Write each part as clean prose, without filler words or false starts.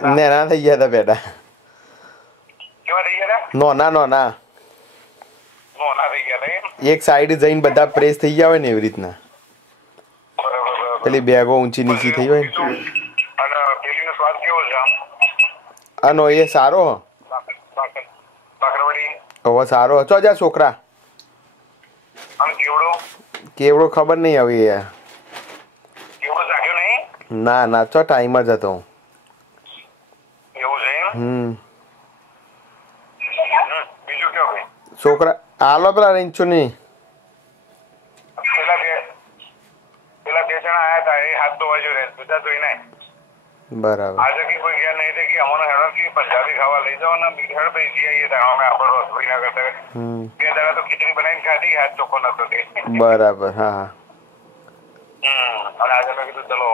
નેના થઈ ગયા હતા બેટા. નોના એક સાઈડ જઈને બધા પ્રેસ થઈ ગયા હોય ને એવી રીતના. પેલી બેગો ઊંચી નીચી થઈ હોય. આનો એ સારો હવે સારો હતો જા છોકરા. કેવડો ખબર નહીં હવે યાર. ના ચો ટાઈમ જ હતો. છોકરા આલો પેલા રેન્ચો નહીં. બરાબર. આજે કે કોઈ ગયા નહીં કે અમને હેડો કે પંજાબી ખાવા લઈ જાઓ ને હેડ ભાઈ જઈએ અમે આપણે રસોઈ ના કરતા બે દાડા તો ખીચડી બનાવીને ખાધી હાથ ચોખ્ખો નતો તે. બરાબર. હા અને આજે મેં કીધું ચલો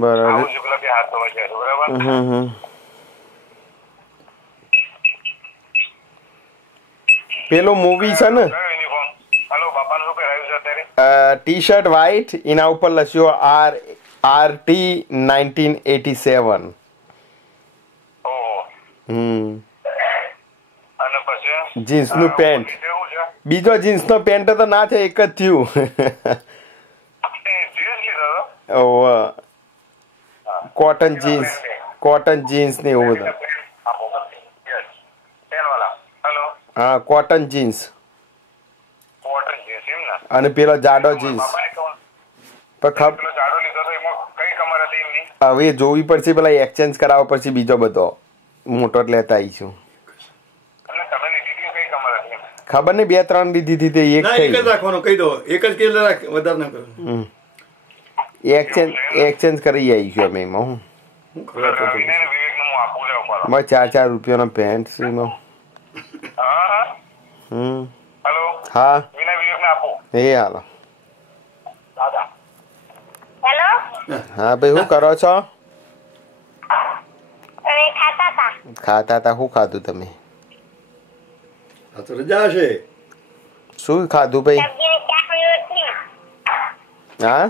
બરાબર. આવું જ પેલા બે હાથ ધોવા છે બરાબર. પેલો મૂવી છે ને ટી શર્ટ વ્હાઈટ એના ઉપર લખ્યો RT 1987. જીન્સ નું પેન્ટ. બીજો જીન્સ નો પેન્ટ તો ના છે એક જ થયું. કોટન જીન્સ ને એવું બધું. હા કોટન જીન્સ અને પેલો જાડો જીન્સ. હવે જોવી પડશે પેલા એક્સચેન્જ કરાવવા પડશે બીજો બધો મોટો લેતા આવીશું. ખબર નહીં 2-3 લીધી હતી તે એક થઈ. કહી દો એક જ કિલો રાખ વધારે ના કરો. એક્સચેન્જ કરી આવીશું અમે એમાં. હું 4 રૂપિયાનો પેન્ટ છે એમાં. હા એ હાલો. હા ભાઈ શું કરો છો? ખાતા હતા. શું ખાધું તમે? રજા છે. શું ખાધું ભાઈ? હા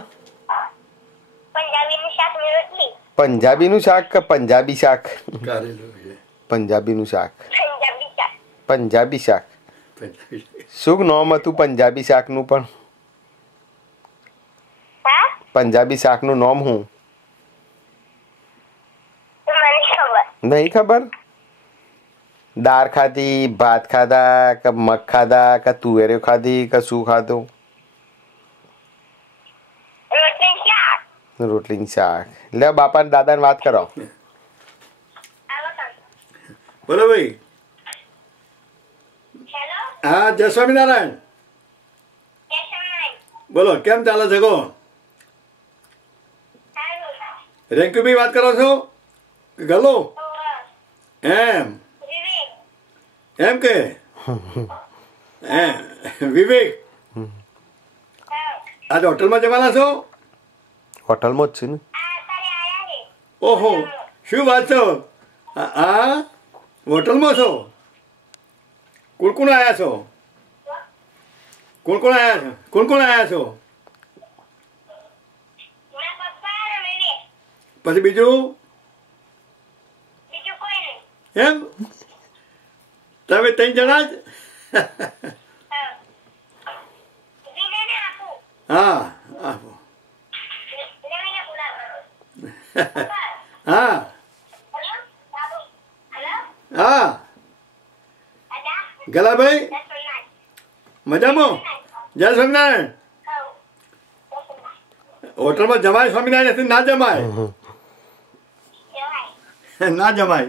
પંજાબીનું શાક કે પંજાબી શાક? પંજાબીનું શાક. પંજાબી શાક. શું નામ હતું પંજાબી શાકનું? પણ પંજાબી શાકનું નામ શું? નહીં ખબર. દાળ ખાધી, ભાત ખાધા કે મગ ખાધા કે તુવેરો ખાધી કે શું ખાધું? રોટલી શાક. લે બાપા દાદા ને વાત કરો. બોલો ભાઈ. હા જય સ્વામિનારાયણ. બોલો કેમ ચાલે છે? કહો. રેન્કુભાઈ વાત કરો છો? ગલો એમ કે વિવેક આજે હોટલમાં જવાના છો? હોટલમાં જ છે ને. ઓહો શું વાત છો? હા હોટલમાં છો? કોણ કોણ આવ્યા છો? કોણ આવ્યા છો? પછી બીજું એમ તમે 3 જણા જ? હા આપો. હા હા ગલાભાઈ મજામાં? જય સ્વામિનારાયણ. હોટલમાં જમાય સ્વામિનારાયણ ના જમાય? ના જમાય.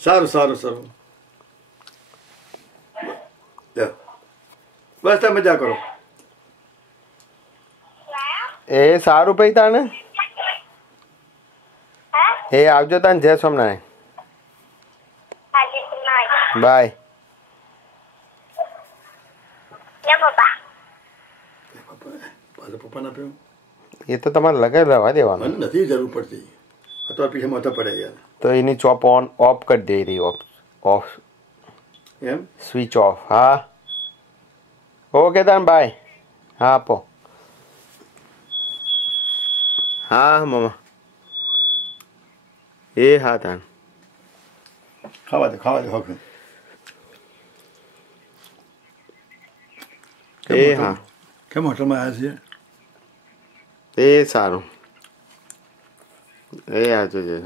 સારું બસ તમે મજા કરો. એ સારું ભાઈ તાને. એ આવજો તાને. જય સ્વામિનારાયણ. બાય. પપ્પા ના પીવું એ તો તમારે લગાવી રહેવા દેવાનું. મને નથી જરૂર પડતી. અથવા પીછે માથા પડે યાર. તો એની ચોપ ઓફ કરી દે રહી. ઓફ એમ સ્વિચ ઓફ. હા ઓકે તાન બાય. હા આપો. હા મામા એ હા તાન ખાવા દે હક એ હા કેમ હોટલમાં આવ્યા એ છીએ સારું એ સાચું છે